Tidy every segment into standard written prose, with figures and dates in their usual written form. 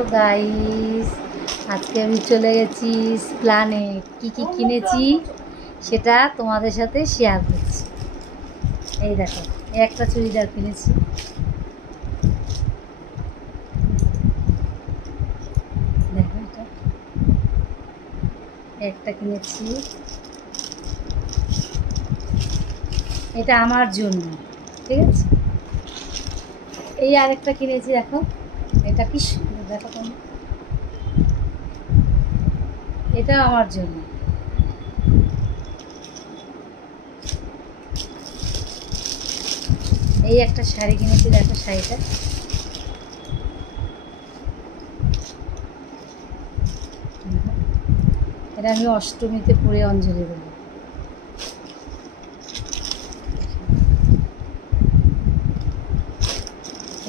Hello guys, আজকে আমি চলে গেছি প্ল্যানে। কি কি কিনেছি সেটা তোমাদের সাথে শেয়ার করছি। এই দেখো, একটা চুড়িদার কিনেছি, দেখো এটা একটা কিনেছি, এটা আমার জন্য, ঠিক আছে। এই আরেকটা কিনেছি, দেখো এটা কি সুন্দর, দেখো তোমরা, এটা আমার জন্য। এই একটা শাড়ি কিনেছি, দেখো শাড়িটা, এটা আমি অষ্টমীতে পরে অঞ্জলি দেবো।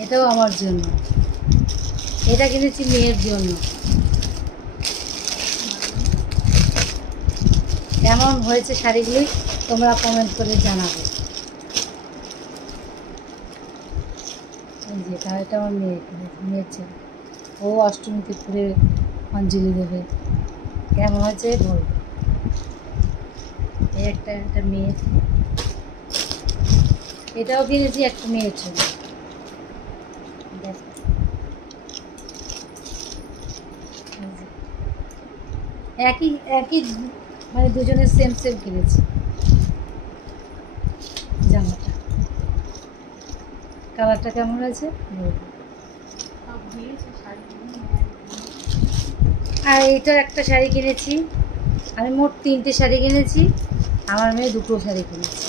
এটাও আমার জন্য, এটা কিনেছি মেয়ের জন্য। কেমন হয়েছে শাড়িগুলি তোমরা কমেন্ট করে জানাবে। এই যে এটা আমার মেয়ের জন্য, ও অষ্টমীতে পরে অঞ্জলি দেবে, কেমন হয়েছে বলবে। এই একটা মেয়ের, এটাও কিনেছি একটা মেয়ের জন্য। একই একই মানে দুজনের সেম সেম কিনেছি জামাটা। কালারটা কেমন হয়েছে বলবো। আর এইটার একটা শাড়ি কিনেছি আমি, মোট 3টে শাড়ি কিনেছি, আমার মেয়ে 2টো শাড়ি কিনেছি।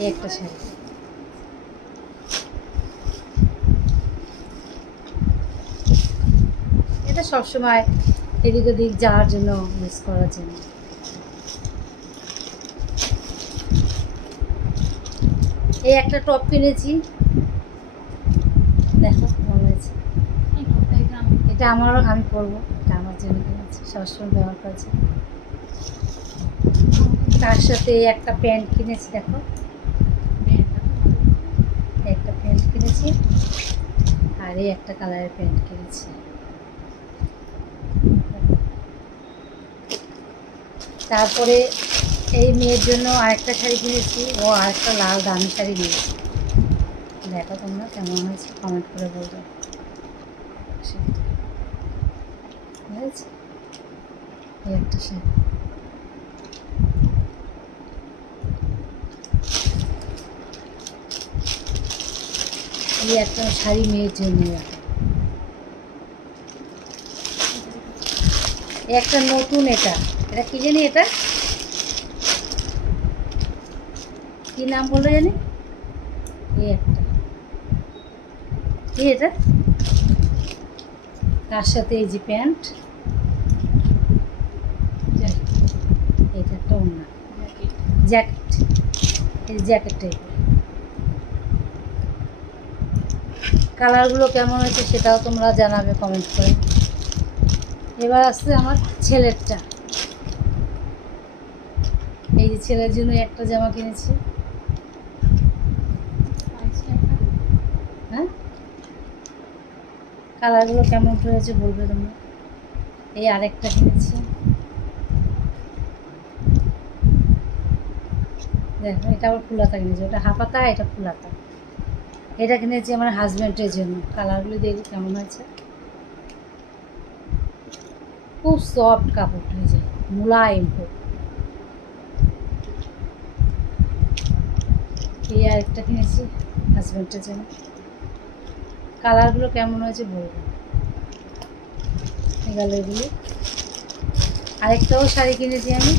এই একটা শাড়ি, এটা সবসময় এদিক ওদিক যাওয়ার জন্য ইউজ করার জন্য। এই একটা টপ কিনেছি, দেখো কেমন হয়েছে। এটা আমি পরবো, এটা আমার জন্য কিনেছি, সবসময় ব্যবহার করেছি। তার সাথে একটা প্যান্ট কিনেছি, দেখো একটা প্যান্ট কিনেছি, আর এই একটা কালারের প্যান্ট কিনেছি। তারপরে এই মেয়ের জন্য আরেকটা শাড়ি কিনেছি, ও আরেকটা লাল দামি শাড়ি নিয়েছি। দেখো তোমরা কেমন হয়েছে কমেন্ট করে বলবে। বুঝেছি, এই একটা শাড়ি, এই একটা শাড়ি মেয়ের জন্য। একটা নতুন, এটা কি জানি, এটা কি নাম বললো জানি, এই একটা কি, এটা তার সাথে এই যে প্যান্ট, এটা একটা অন্য জ্যাকেট, এই জ্যাকেট টাইপের। কালারগুলো কেমন হয়েছে সেটাও তোমরা জানাবে কমেন্ট করে। এবার আসছে আমার ছেলেরটা। এই যে ছেলের জন্য একটা জামা কিনেছি, হ্যাঁ কালারগুলো কেমন হয়েছে বলবে তোমরা। এই আরেকটা কিনেছি, দেখো এটা আবার ফুলাতা কিনেছি, ওটা হাফাতা, এটা ফুলাতা। এটা কিনেছি আমার হাজব্যান্ডের জন্য। কালারগুলো দেখি কেমন হয়েছে, খুব সফট কাপড় হয়ে যায়, মুলায়ম খুব। এই আরেকটা কিনেছি হাজব্যান্ডের জন্য। কালারগুলো কেমন হয়েছে বলবো। এগুলো এগুলি। আরেকটাও শাড়ি কিনেছি আমি,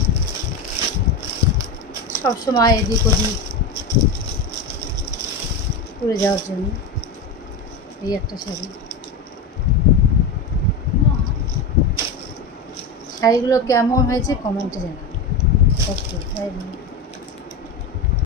সবসময় এদিক ওদিক পরে যাওয়ার জন্য। এই একটা শাড়ি, শাড়িগুলো কেমন হয়েছে কমেন্টে জানাবো। ওকে, বাই বাই।